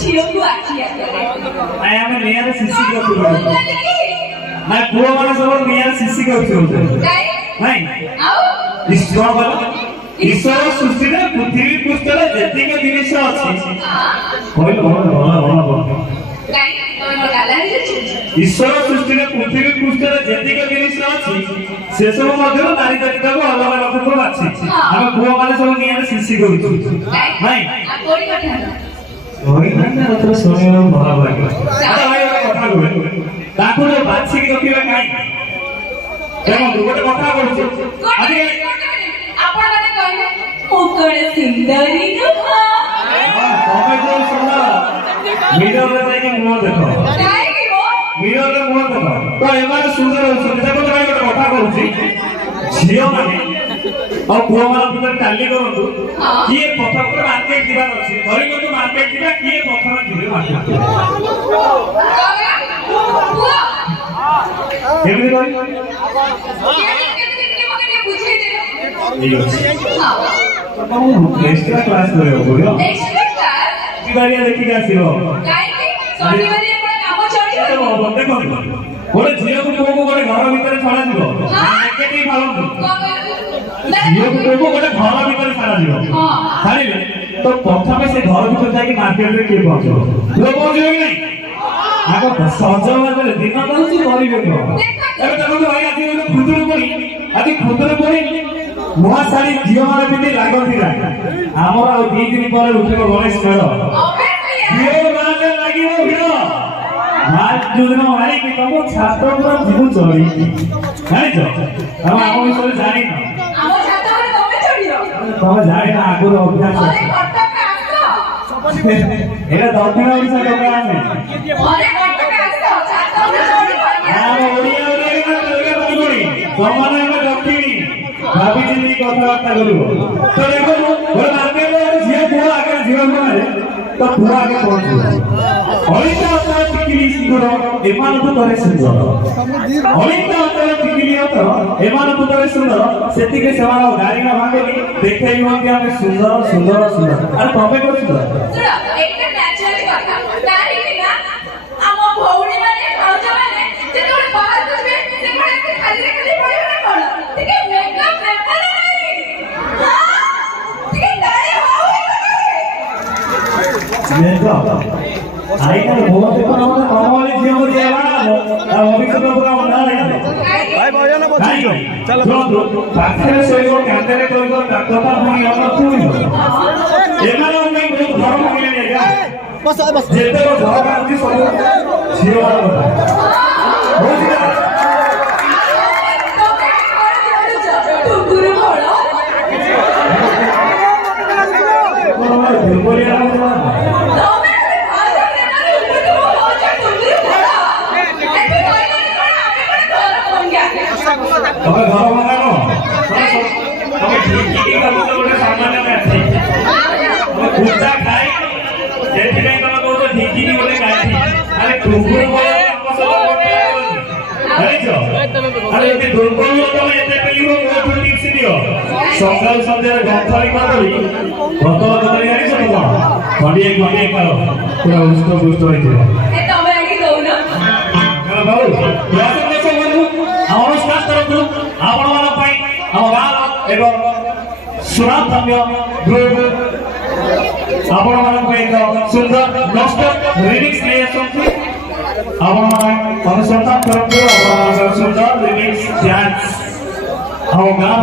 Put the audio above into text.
ଝିଅ କୁ ଆଖି ଆଗରେ ନାଇଁ ଆମେ ନିଆରେ ଶିଶି କରୁଛୁ ନାଇଁ ପୁଅ ମାନେ ସବୁ ନିଆରେ ଶିଶି କରୁଛୁ ନାଇଁ ଈଶ୍ୱର ଈଶ୍ୱର ସୃଷ୍ଟିରେ ପୃଥିବୀ ପୃଷ୍ଠରେ ଯେତିକି ଜିନିଷ ଅଛି କହିଲ ଈଶ୍ୱର ସୃଷ୍ଟିରେ ପୃଥିବୀ ପୃଷ୍ଠରେ ଯେତିକି ଜିନିଷ ଅଛି ସେସବୁ ମଧ୍ୟରୁ ନାରୀ ଜାତିଟାକୁ ଅଲଗା ରକମର ବାଛିଛି ଆମେ ପୁଅ ମାନେ ସବୁ ନିଆରେ ଶିଶି କରୁଛୁ ନାଇଁ ଶୁଣିବାକୁ ଭଲ ଲାଗିବ କଥା କୁହେ ତାକୁ ଯୋଉ ବାଛିକି ରଖିବା କାହିଁକି ଦେଖନ୍ତୁ ଗୋଟେ କଥା କହୁଛି ତମେ ଯୋଉ ସୁନ୍ଦର ମିରରରେ ଯାଇକି ମୁହଁ ଦେଖ ମିରରରେ ମୁହଁ ଦେଖ ତ ଏମାନେ ସୁନ୍ଦର ହଉଛନ୍ତି ଦେଖନ୍ତୁ ଭାଇ ଗୋଟେ କଥା କହୁଛି ଝିଅ ମାନେ ଆଉ ପୁଅ ମାନଙ୍କ ଭିତରେ ଟାଲି କରନ୍ତୁ କିଏ ପ୍ରଥମେ ମାର୍କେଟ ଯିବାର ଅଛି ଧରିକନ୍ତୁ ମାର୍କେଟ ଯିବା କିଏ ପ୍ରଥମେ ଯିବେ ମାର୍କେଟ କେମିତି କହିବି ଏକ୍ସଟ୍ରା କ୍ଲାସ କରିବାକୁ ପଡିବ ଦେଖିକି ଆସିବ ଦେଖନ୍ତୁ ଗୋଟେ ଝିଅକୁ ପୁଅକୁ ଗୋଟେ ଘର ଭିତରେ ଛଡାଯିବ ଝିଅକୁ ପୁଅକୁ ଗୋଟେ ଘର ଭିତରେ ଛାଡାଯିବ ଛାଡିଲେ ତ ପ୍ରଥମେ ସେ ଘର ଭିତରେ ଯାଇକି ମାର୍କେଟରେ କିଏ ପହଞ୍ଚିବ ପୁଅ ପହଞ୍ଚିବ କି ନାଇଁ ଆଗ ସଜବାଜରେ ଦିନ ଦଉଛି କରିବେ କଣ ଏବେ ଦେଖନ୍ତୁ ଭାଇ ଆଜି ଖୁଦୁରୁକୁଣୀ ନୂଆ ଶାଢୀ ଝିଅ ମାନେ ପିନ୍ଧି ଲାଗନ୍ତି ନା ଆମର ଆଉ 2 ଦିନ ପରେ ଉଠିବ ଗଣେଶ ମେଳ ଲାଗିବ ଭିଡ଼ ଯୋଉଦିନ ମାରିକି ତମ ଛାତ ପୁରା ଯିବୁ ଚଢି ଜାଣିଛ ତମେ ଆମ ବିଷୟରେ ଜାଣିନ ତମେ ଜାଣିନ ଆଗରୁ ଅଭ୍ୟାସ ଏଇଟା ଦକ୍ଷିଣ ଓଡିଶା ଲୋକ ଆମେ ସମାନ ଆମେ ଦକ୍ଷିଣୀ ଭାବିଚିନ୍ତି କଥାବାର୍ତ୍ତା କରିବ ତ ଦେଖନ୍ତୁ ଗୋଟେ ମାର୍କେଟରେ ଝିଅ ପୁଅ ଆଗରେ ଝିଅ ମାନେ ତ ପୁଅ ଆଗେ ପହଞ୍ଚିବ ଅଳିତା ଅତର ଟିକିଲି ସିନ୍ଦୁର ଏମାନଙ୍କୁ ତରେ ସୁନ୍ଦର ଅଳିତା ଅତର ଟିକିଲି ଅତର ଏମାନଙ୍କୁ ତରେ ସୁନ୍ଦର ସେତିକି ସେମାନେ ଗାଡ଼ି ନ ଭାଙ୍ଗିକି ଦେଖେଇ ହୁଅନ୍ତି ଆମେ ସୁନ୍ଦର ସୁନ୍ଦର ସୁନ୍ଦର ଆରେ ତମେ କରୁଛ ଆଇନା ବହୁତ କମଳି ଝିଅ ଭବିଷ୍ୟତ ପୁରା ପାଖରେ ଶୋଇବ କାନ୍ଧରେ କହିବ କଥା ପୁଣି ଏମାନଙ୍କ ପାଇଁ ବହୁତ ଘର ଭାଙ୍ଗିଲାଣି ଯେତେ ଘର ଭାଙ୍ଗୁଛି ସବୁ ଝିଅ କଥା ତମେ ଘର ବନାନ ତମେ ଢିଙ୍କି ଗୋଟେ ସାମାନ୍ୟ କାଠି କୁଟା ଖାଇ ସେଥିପାଇଁ ତମେ କହୁଛ ଢିଙ୍କି ଗୋଟେ କାଠି ଆରେ କୁକୁର ଆରେ ଏତେ ଦୁର୍ବଳ ତମେ ଏତେ ପେଲିବ କୋଉଠୁ ଟିପ୍ସ ଦିଅ ସକାଳୁ ସନ୍ଧ୍ୟାରେ ଗନ୍ଥଳି କଦଳୀ ଗତଳ କଦଳୀ ଜାଣିଛ ତ କଣ ଖଣ୍ଡିଏ ଖଣ୍ଡିଏ ଖାଅ ପୁରା ଉଷ୍ଟ ପୁଷ୍ଟ ହେଇଥିବ ଅନୁଷ୍ଠାନ ତରଫରୁ ଆପଣମାନଙ୍କ ପାଇଁ ଆମ ଗାଁର ଏବଂ ସୁନାମଧନ୍ୟ ଗ୍ରୁପ ଆପଣମାନଙ୍କ ପାଇଁ ଏକ ସୁନ୍ଦର ନଷ୍ଟ ରିମିକ୍ସ ନେଇ ଆସନ୍ତି ଆପଣମାନେ ଅନୁସନ୍ଧାନ ତରଫରୁ ଆପଣମାନଙ୍କର ସୁନ୍ଦର ରିମିକ୍ସ ଡ୍ୟାନ୍ସ ଆମ ଗାଁ